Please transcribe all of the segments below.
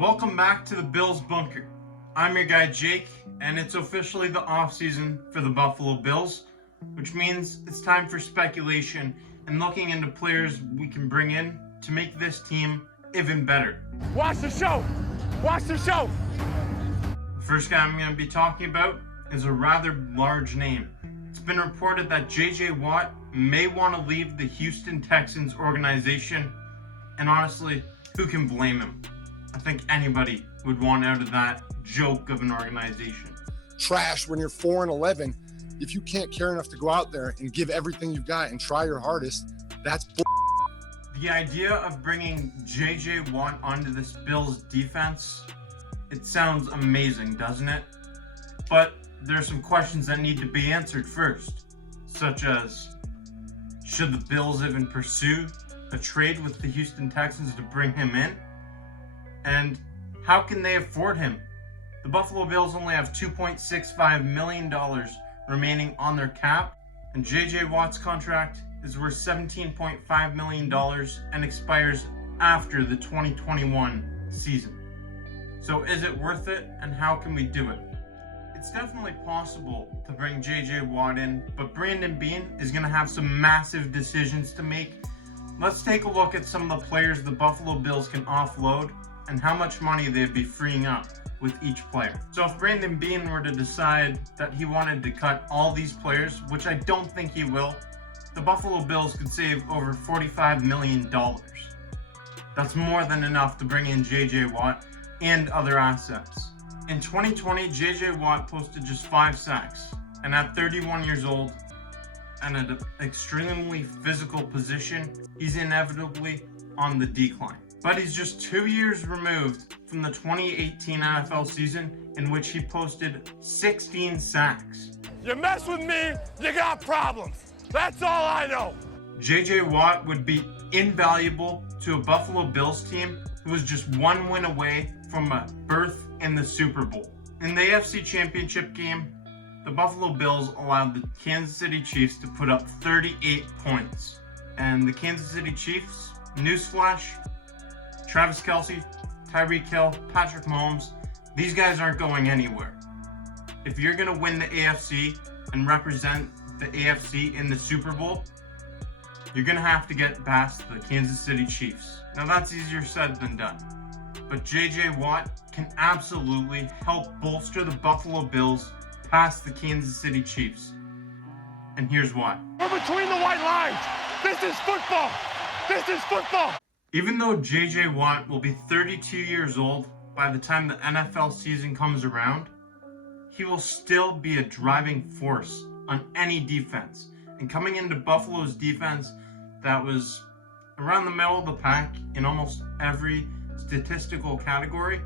Welcome back to the Bills Bunker. I'm your guy Jake, and it's officially the offseason for the Buffalo Bills, which means it's time for speculation and looking into players we can bring in to make this team even better. Watch the show! Watch the show! The first guy I'm going to be talking about is a rather large name. It's been reported that J.J. Watt may want to leave the Houston Texans organization, and honestly, who can blame him? I think anybody would want out of that joke of an organization. Trash when you're 4-11. If you can't care enough to go out there and give everything you've got and try your hardest, that's The idea of bringing J.J. Watt onto this Bills defense, it sounds amazing, doesn't it? But there are some questions that need to be answered first, such as, should the Bills even pursue a trade with the Houston Texans to bring him in? And how can they afford him? The Buffalo Bills only have $2.65 million remaining on their cap, and J.J. Watt's contract is worth $17.5 million and expires after the 2021 season. So is it worth it, and how can we do it? It's definitely possible to bring J.J. Watt in, but Brandon Beane is going to have some massive decisions to make. Let's take a look at some of the players the Buffalo Bills can offload and how much money they'd be freeing up with each player. So if Brandon Beane were to decide that he wanted to cut all these players, which I don't think he will, the Buffalo Bills could save over $45 million. That's more than enough to bring in J.J. Watt and other assets. In 2020, J.J. Watt posted just 5 sacks, and at 31 years old and at an extremely physical position, he's inevitably on the decline. But he's just 2 years removed from the 2018 NFL season in which he posted 16 sacks. You mess with me, you got problems. That's all I know. J.J. Watt would be invaluable to a Buffalo Bills team who was just 1 win away from a berth in the Super Bowl. In the AFC Championship game, the Buffalo Bills allowed the Kansas City Chiefs to put up 38 points. And the Kansas City Chiefs, newsflash, Travis Kelce, Tyreek Hill, Patrick Mahomes, these guys aren't going anywhere. If you're going to win the AFC and represent the AFC in the Super Bowl, you're going to have to get past the Kansas City Chiefs. Now that's easier said than done. But J.J. Watt can absolutely help bolster the Buffalo Bills past the Kansas City Chiefs. And here's why. We're between the white lines. This is football. This is football. Even though J.J. Watt will be 32 years old by the time the NFL season comes around, he will still be a driving force on any defense. And coming into Buffalo's defense that was around the middle of the pack in almost every statistical category,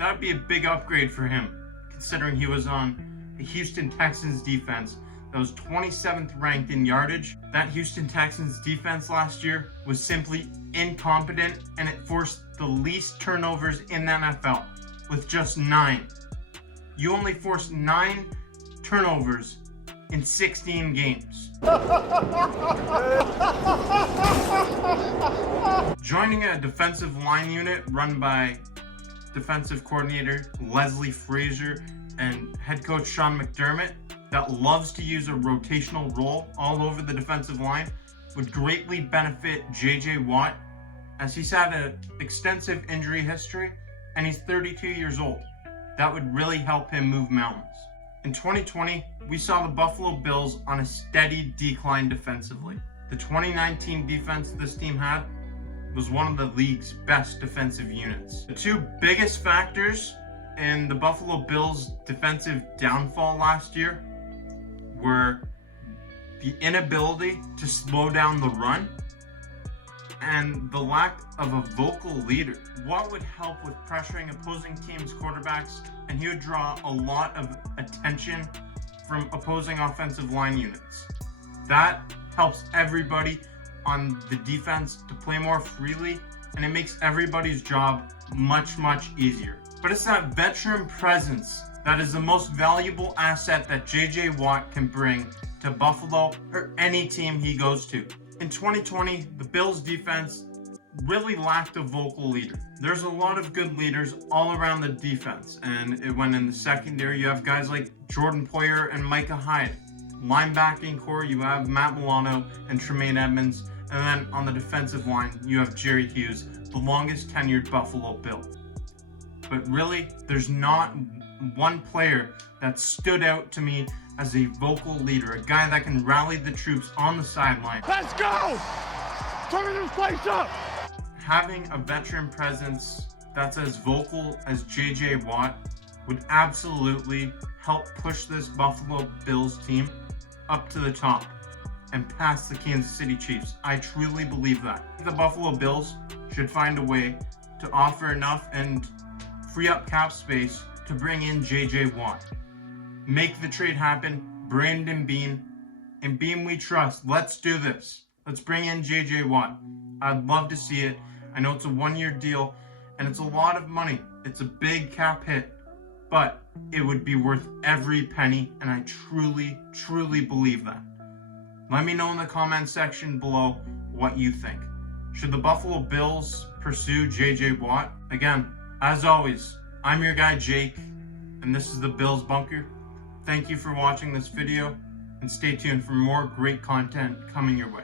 that would be a big upgrade for him, considering he was on the Houston Texans defense that was 27th ranked in yardage. That Houston Texans defense last year was simply incompetent, and it forced the least turnovers in the NFL with just 9. You only forced 9 turnovers in 16 games. Joining a defensive line unit run by defensive coordinator Leslie Frazier and head coach Sean McDermott that loves to use a rotational role all over the defensive line would greatly benefit J.J. Watt, as he's had an extensive injury history and he's 32 years old. That would really help him move mountains. In 2020, we saw the Buffalo Bills on a steady decline defensively. The 2019 defense this team had was one of the league's best defensive units. The 2 biggest factors in the Buffalo Bills' defensive downfall last year were the inability to slow down the run and the lack of a vocal leader. Watt would help with pressuring opposing teams' quarterbacks, and he would draw a lot of attention from opposing offensive line units. That helps everybody on the defense to play more freely, and it makes everybody's job much, much easier. But it's that veteran presence that is the most valuable asset that J.J. Watt can bring to Buffalo or any team he goes to. In 2020, the Bills defense really lacked a vocal leader. There's a lot of good leaders all around the defense, and when in the secondary you have guys like Jordan Poyer and Micah Hyde. Linebacking core, you have Matt Milano and Tremaine Edmonds, and then on the defensive line you have Jerry Hughes, the longest tenured Buffalo Bill. But really, there's not one player that stood out to me as a vocal leader, a guy that can rally the troops on the sideline. Let's go! Turn this place up! Having a veteran presence that's as vocal as JJ Watt would absolutely help push this Buffalo Bills team up to the top and past the Kansas City Chiefs. I truly believe that. The Buffalo Bills should find a way to offer enough and free up cap space to bring in JJ Watt. Make the trade happen, Brandon Beane, and Beane we trust. Let's do this. Let's bring in JJ Watt. I'd love to see it. I know it's a one-year deal and it's a lot of money. It's a big cap hit, but it would be worth every penny, and I truly, truly believe that. Let me know in the comment section below what you think. Should the Buffalo Bills pursue JJ Watt? Again, as always, I'm your guy Jake, and this is the Bills Bunker. Thank you for watching this video, and stay tuned for more great content coming your way.